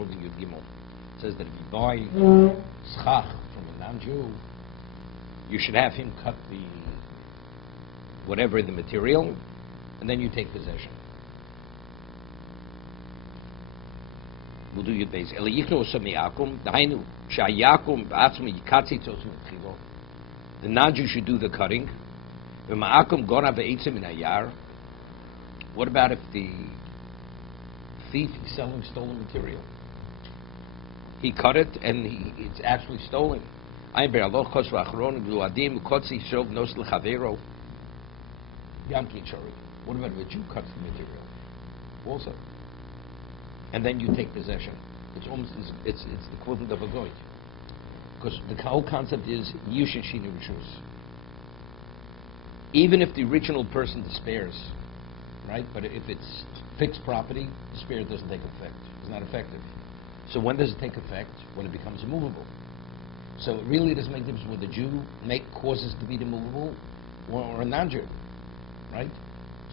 holding Yud Gimel. It says that if you buy schach from a non-Jew, you should have him cut the whatever the material, and then you take possession. We'll do Yud Beis. The non-Jew should do the cutting. What about if the thief is selling stolen material? He cut it and it's actually stolen. What about if a Jew cuts the material? Also. And then you take possession. It's almost it's the equivalent of a goy. Because the whole concept is Yushin Shini Rishus. Even if the original person despairs, right? But if it's fixed property, despair doesn't take effect. It's not effective. So when does it take effect? When it becomes immovable. So it really doesn't make a difference whether the Jew causes to be immovable or a non-Jew, right?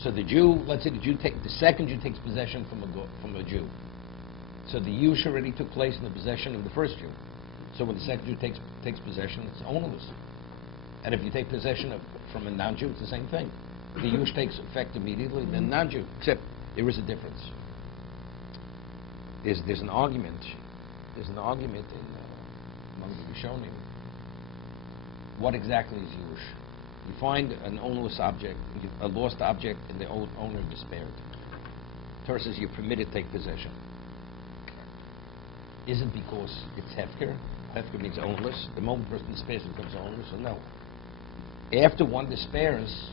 So the Jew, let's say the second Jew takes possession from a Jew. So the use already took place in the possession of the first Jew. So when the second Jew takes possession, it's ownerless. And if you take possession from a non-Jew, it's the same thing. The use takes effect immediately, then non-Jew. Except there is a difference. There's an argument. There's an argument among the Rishonim. What exactly is use? You find an ownerless object, a lost object, and the owner despaired. Torah says you're permitted to take possession. Is it because it's hefker? Hefker means ownerless. The moment the person despairs, it becomes ownerless, or no? After one despairs,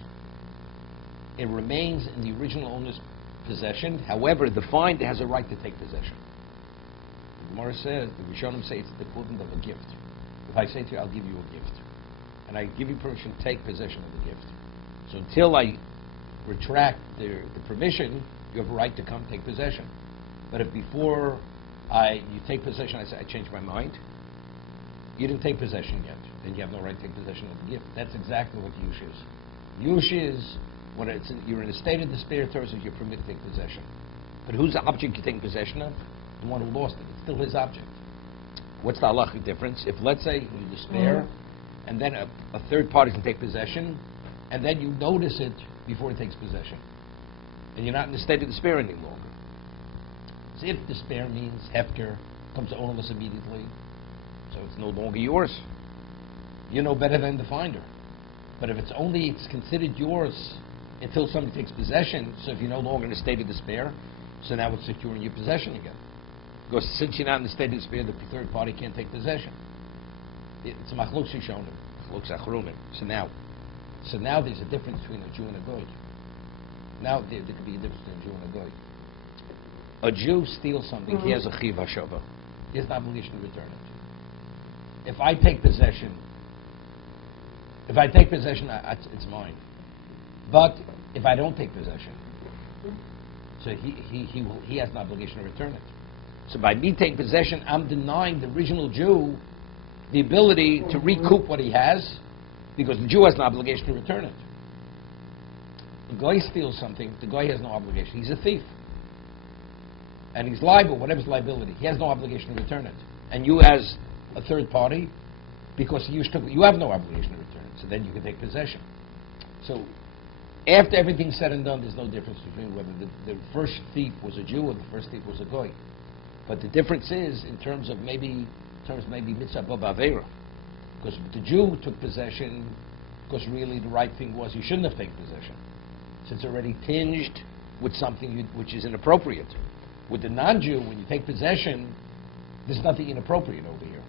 it remains in the original owner's possession. However, the finder has a right to take possession. The Gemara says, the Rishonim say it's the equivalent of a gift. If I say to you, I'll give you a gift, and I give you permission to take possession of the gift. So until I retract the permission, you have a right to come take possession. But if before you take possession, I say, I changed my mind, you didn't take possession yet, then you have no right to take possession of the gift. That's exactly what Yush is. Yush is, when you're in a state of despair, Torah says you're permitted to take possession. But whose object you're taking possession of? The one who lost it. It's still his object. What's the halachic difference? If, let's say, you despair, and then a third party can take possession, and then you notice it before it takes possession, and you're not in a state of despair any longer. So if despair means hefker, comes to ownerless immediately, so it's no longer yours. You know better than the finder. But if it's considered yours until somebody takes possession, so if you're no longer in a state of despair, so now it's securing your possession again. Because since you're not in a state of despair, the third party can't take possession. It's a machlok shishonim, machlok achronim. So now there's a difference between a Jew and a goy. Now there could be a difference between a Jew and a goy. A Jew steals something, he has a chiv hashava. He has an obligation to return it. If I take possession, it's mine. But if I don't take possession, so he has an obligation to return it. So by me taking possession, I'm denying the original Jew the ability to recoup what he has, because the Jew has an obligation to return it. The guy steals something, the guy has no obligation. He's a thief. And he's liable, whatever's liability. He has no obligation to return it. And you as a third party, because you have no obligation to return it. So then you can take possession. So after everything's said and done, there's no difference between whether the first thief was a Jew or the first thief was a goy. But the difference is in terms of maybe mitzvah b'avera, because the Jew took possession because really the right thing was you shouldn't have taken possession, since it's already tinged with something which is inappropriate. With the non-Jew, when you take possession, there's nothing inappropriate over here.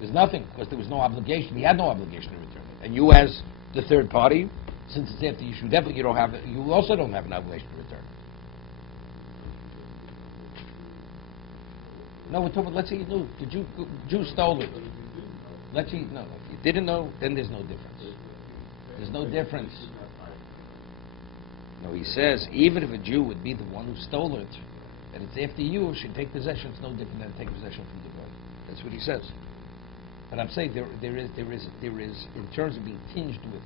There's nothing, because there was no obligation. He had no obligation to return it. And you, as the third party, since it's after you definitely you also don't have an obligation to return it. No, we're talking. Let's say you knew the Jew stole it. Let's say no. If you didn't know, then there's no difference. There's no difference. No, he says even if a Jew would be the one who stole it, and it's after you should take possession, it's no different than taking possession from the guy. That's what he says. But I'm saying there is in terms of being tinged with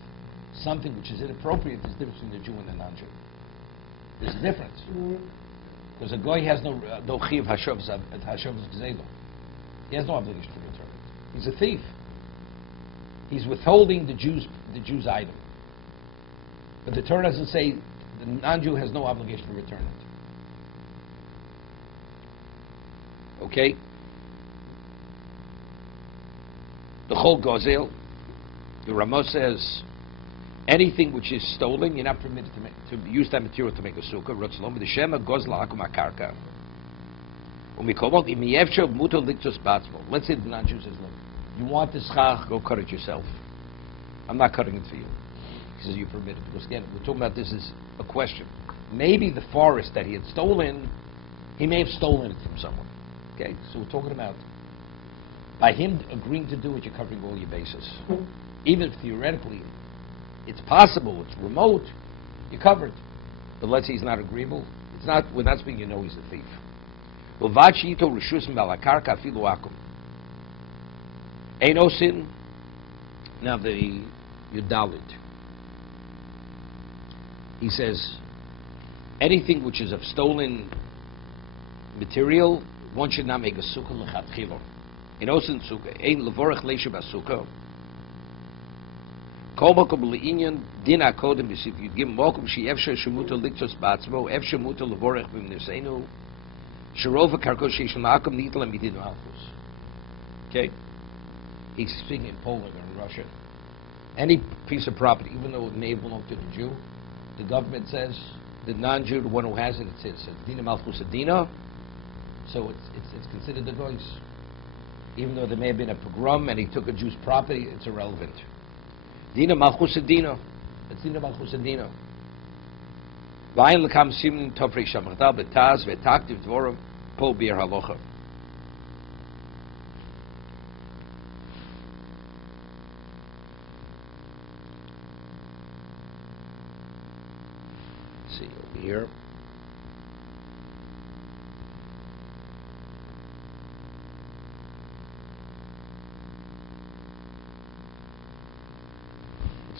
something which is inappropriate, there's a difference between the Jew and the non-Jew. There's a difference. Because a goy has no chiv hashavs gzeilah. He has no obligation to return it. He's a thief. He's withholding the Jew's item. But the Torah doesn't say the non-Jew has no obligation to return it. Okay? The Chol Gozel, the Rama says, anything which is stolen, you're not permitted to use that material to make a sukkah. Rotzlom, the Shema Gozla Akum Akarka. Let's say the non-Jew says, look, you want this schach, go cut it yourself. I'm not cutting it for you. He says, you're permitted. Because again, we're talking about this as a question. Maybe the forest that he had stolen, he may have stolen it from someone. Okay? So we're talking about, by him agreeing to do it, you're covering all your bases. Even if theoretically it's possible, it's remote, you're covered. But let's say he's not agreeable. It's not, we're not speaking, you know he's a thief. Einosin, now the Yudalit. He says, anything which is of stolen material, one should not make a sukkah lechatchilo. Einosin sukkah, ein levorach leisha basukah. Kol makom le'inyan din hakodem, if you give mokum she'efsher shemuta liktos ba'atzmo, efsher muta levorach b'mneseinu, sherova karkosh she'shel ma'akom nitla midin malchus. Okay? He's speaking in Poland or in Russia. Any piece of property, even though it may belong to the Jew, the government says the non-Jew, the one who has it, it's Dina Malchus Adina, so it's considered the goy's. Even though there may have been a pogrom and he took a Jew's property, it's irrelevant. Dina Malchus Adina, it's Dina Malchus Adina. Vayin lekam simin tofrei shamachtal betaz vetaktiv dvorim po bir halocha. See over here.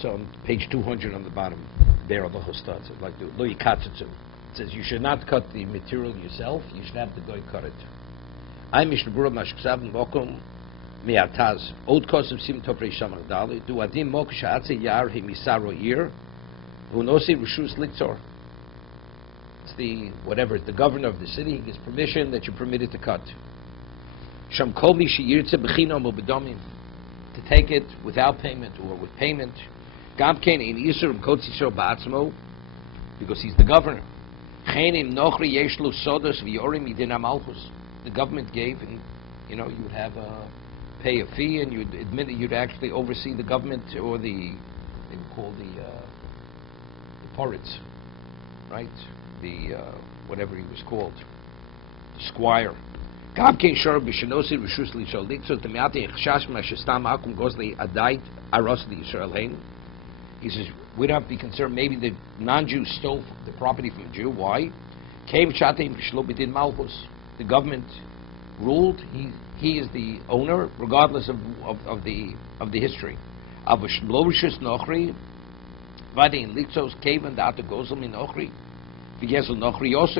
So on page 200 on the bottom, there are the starts. Like the Lo Yikatzitzu. It says you should not cut the material yourself. You should have the guy cut it. I Mishna Berura Succos mokum me'ataz od kosev sim tofrei shamach dali du adim mok sha'atze yar hemisaro ir unosi rishus liktor. It's the whatever the governor of the city gives permission that you're permitted to cut. Sham kol mi she'yirtze b'chinam o b'domim, to take it without payment or with payment. Gamkein in Yisurim Kotzisho Ba'atzmo, because he's the governor. Chenim Nochri Yeshlu Sodos V'Yorim Yidina Malchus. The government gave, and you would have pay a fee, and you'd admit that you'd actually oversee the government or they would call the Poritz, right? The whatever he was called, the squire. Gamkein Shor B'Shenosi Rishus Lishol Likso Temiati Echshash Mashestam Akum Gozli Adait Aros Li Yisrael Hein. He says, we don't have to be concerned. Maybe the non-Jew stole the property from a Jew. Why? The government ruled. He is the owner, regardless of the history. Also,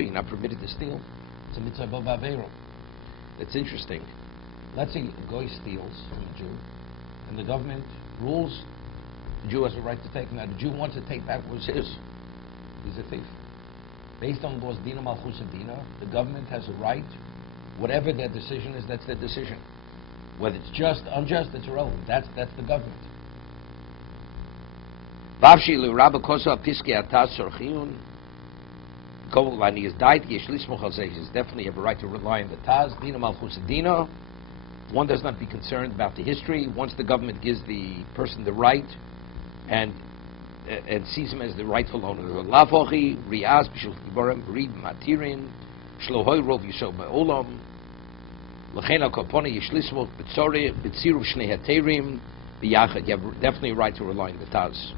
you're not permitted to steal. It's a mitzvah b'avero. That's interesting. Let's say a guy steals from a Jew, and the government rules. The Jew has a right to take. Now, the Jew wants to take back what's his. He's a thief. Based on laws Dina Malchus Dina, the government has a right. Whatever their decision is, that's their decision. Whether it's just, unjust, it's irrelevant. That's the government. He's definitely have a right to rely on the Taz. Dina Malchus Dina. One does not be concerned about the history. Once the government gives the person the right, and sees him as the rightful owner. Lavochi, Riaz, Bishul Kiborim, Reed Matirin, Shlohoi Rov Yisho Ba'olam, Lachena Koponi Yishlismo, Bitsori, Bitsiru Shnei Haterim, Biyachad. You have definitely a right to rely on the Taz.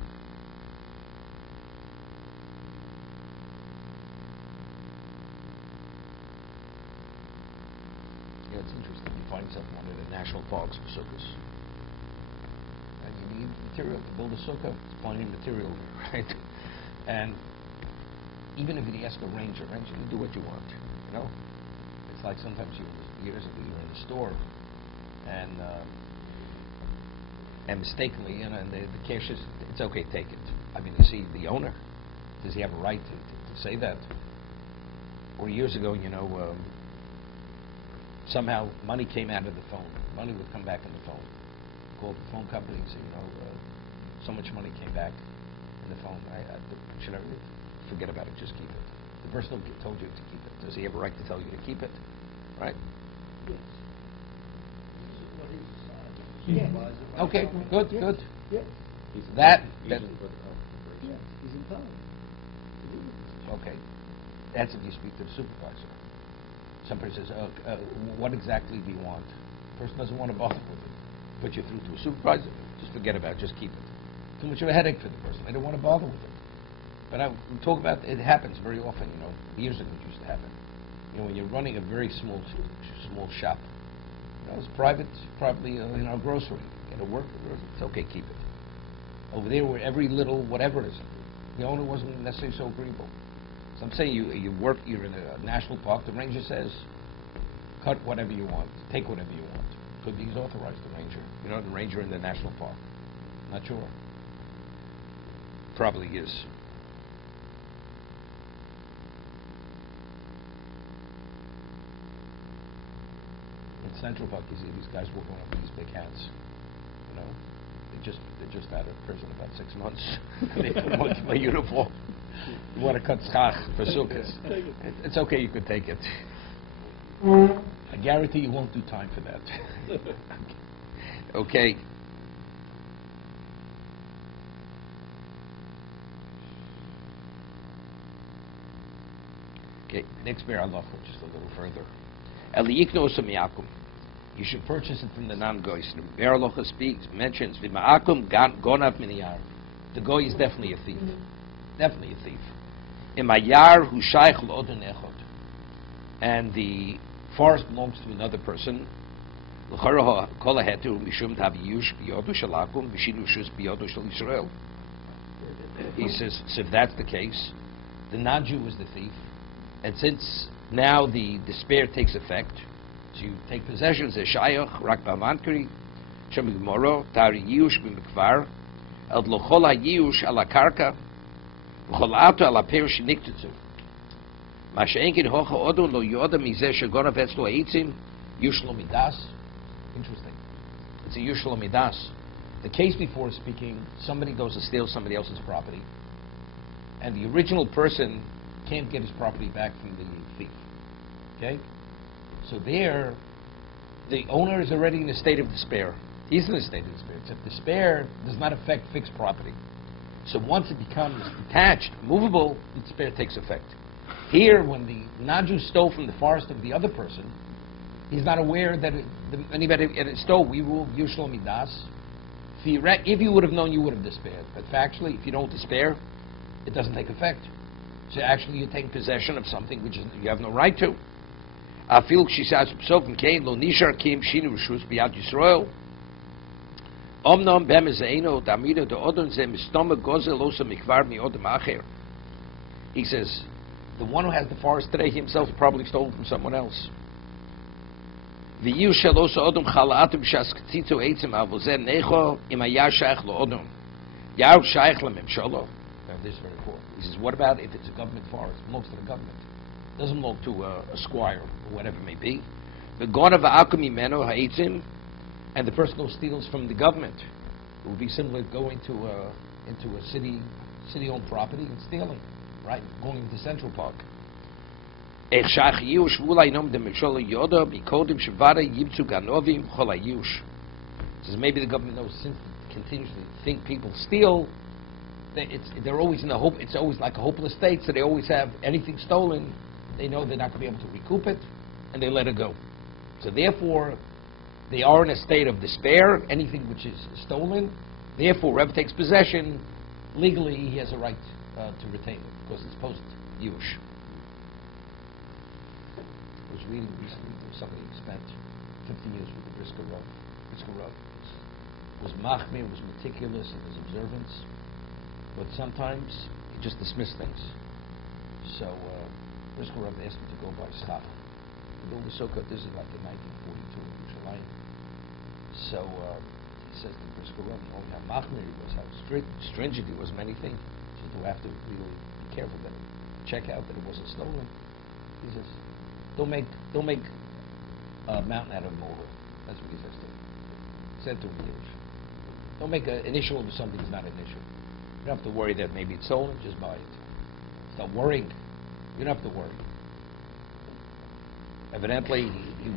Yeah, it's interesting. You find yourself in one of the national parks for sukkahs. You need material to build a sukkah. It's plenty of material there, right? And even if you ask a ranger, you can do what you want. know? It's like sometimes years ago you're in the store, and mistakenly, you know, and the cashier says, it's okay, take it. I mean, is he the owner? Does he have a right to say that? Or years ago, you know, somehow money came out of the phone. Money would come back in the phone. Called the phone company and say, you know, so much money came back in the phone. Should I forget about it? Just keep it. The person who told you to keep it, does he have a right to tell you to keep it? Right? Yes. This is what he decided. Yeah. Okay, good, yes. good. Yes. He's entitled to do it. Okay. That's if you speak to the supervisor. Somebody says, what exactly do you want? The person doesn't want to bother with it. Put you through to a supervisor, just forget about it, just keep it. Too much of a headache for the person. They don't want to bother with it. But we talk about, it happens very often, you know, years ago it used to happen. You know, when you're running a very small shop, you know, it's private, probably, you know, a grocery, get a worker, it's okay, keep it. Over there where every little, whatever it is, the owner wasn't necessarily so agreeable. So I'm saying you're in a national park, the ranger says, cut whatever you want, take whatever you want. Could be he's authorized, the ranger. You know, the ranger in the national park. Not sure. Probably is. In Central Park, you see these guys walking around with these big hats. You know, they're just out of prison about 6 months. They put them onto my uniform. You want to cut schach for sukkahs. It's okay, you could take it. I guarantee you won't do time for that. Okay. Okay, next bear Allah, just a little further. You should purchase it from the non-goys. Bear Allah mentions the goy is definitely a thief. Definitely a thief. And the forest belongs to another person. He says, so if that's the case, the non-Jew is the thief, and since now the despair takes effect, so you take possession as a shayach, rak b'avankri, shem b'gmoro, tari yiyush b'mikvar, el l'chol ha'yiyush ala karka, l'chol ato ala per sheniktetzu. Ma she'enkin hocha odo lo yoda mizeh shegonav etzlo ha'etzim, yush lo midas. Interesting. It's a yush lo midas. The case before speaking, somebody goes to steal somebody else's property, and the original person can't get his property back from the thief. Okay? So there, the owner is already in a state of despair. He's in a state of despair, except despair does not affect fixed property. So once it becomes detached, movable, the despair takes effect. Here, when the non-Jew stole from the forest of the other person, he's not aware that anybody stole. We rule Yushlo Midas. If you would have known, you would have despaired. But factually, if you don't despair, it doesn't take effect. So actually, you're taking possession of something which you have no right to. She says, "Lo nishar kim shinu rishus biyad Yisrael." Omnom bemezeino damida de odon ze mistoma gozel osa mikvar mi odom acher. He says, the one who has the forest today himself probably stole from someone else. V'yu shel osa odom chalaatim shas k'tzitzo eitzim avozen necho im hayar shaykh lo odom. Yar shaykh lememsholo. Now this is very important. He says, what about if it's a government forest? It belongs to the government. It doesn't belong to a squire or whatever it may be. The god of ha'akum imeno ha'eitzim, and the person who steals from the government. It would be similar to going into a city-owned property and stealing, right? Going into Central Park. Says maybe the government knows since they continuously think people steal, they're always in the hope. It's always like a hopeless state, so they always have anything stolen. They know they're not going to be able to recoup it, and they let it go. So therefore, they are in a state of despair, anything which is stolen. Therefore, Rebbe takes possession. Legally, he has a right to retain it, because it's post-Jewish. I was reading recently that somebody spent 50 years with the Brisker Rav. Was machmir, was meticulous in his observance, but sometimes he just dismissed things. So Brisker Rebbe asked him to go buy schach. To build the sukkah, this is like in 1942 in Yerushalayim. So he says to Brisker Rebbe, oh, how machmir he was, how stringent he was, many things. He says, do I have to really be careful that check out that it wasn't stolen? He says, don't make a mountain out of a molehill. That's what he says to him. He said to him, Yiddish. Don't make an issue of something that's not an issue. You don't have to worry that maybe it's stolen, just buy it. Stop worrying. You don't have to worry. Evidently, he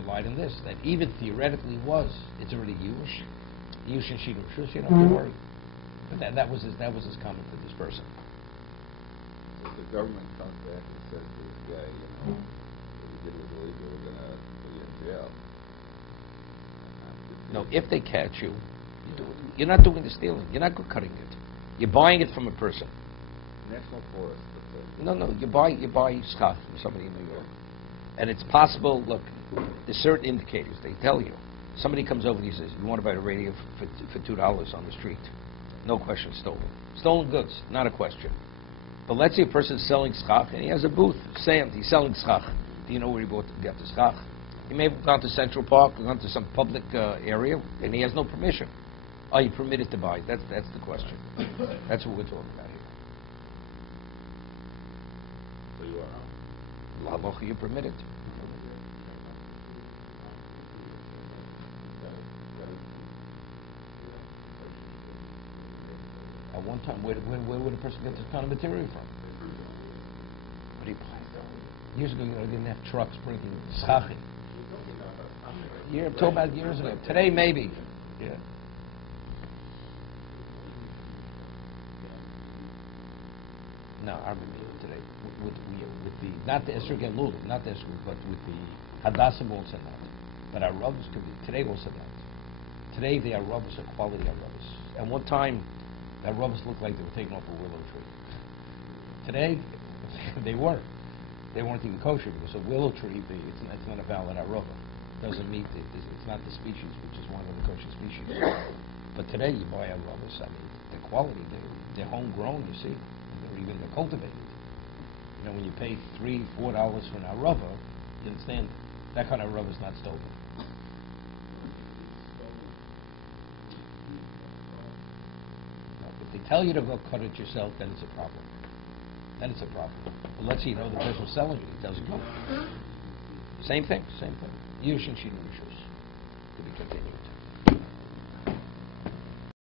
relied on this, that even theoretically it's already Jewish. Jewish and Shidduch Rishus, you don't have to worry. But that was his comment to this person. If the government comes back and says to this guy, what you did was illegal, we're going to put you in jail. No, if they catch you, you're not doing the stealing. You're not cutting it. You're buying it from a person. National Forest. No. You buy schach from somebody in New York, and it's possible. Look, there's certain indicators. They tell you. Somebody comes over and he says, "You want to buy a radio for $2 on the street?" No question, stolen. Stolen goods, not a question. But let's say a person's selling schach and he has a booth, sand. He's selling schach. Do you know where he got the schach? He may have gone to Central Park, gone to some public area, and he has no permission. Are you permitted to buy? That's the question. That's what we're talking about here. So you are. L'halacha, you're permitted. At one time, where would a person get this kind of material from? What do you buy? Years ago, they didn't have trucks bringing schachim. I'm talking about years ago. Today, maybe. Yeah. No, I remember today with the not the Esrog Elul, not the Esrog, but with the Hadassim also not. But our Rabbis could be today also not. Today the Rabbis are quality Rabbis. At one time, our Rabbis looked like they were taken off a willow tree. Today, they weren't. They weren't even kosher because a willow tree, it's not a valid Arava. Doesn't meet it's not the species, which is one of the kosher species. But today you buy Aravas, I mean, the quality, they're homegrown, you see. They're cultivated. You know, when you pay $3-4 for an Arava, you understand that kind of Arava is not stolen. No, if they tell you to go cut it yourself, then it's a problem. Then it's a problem. But let's say you know the person selling it, he doesn't go. Same thing. Yush and Shidduch Rishus. To be continued.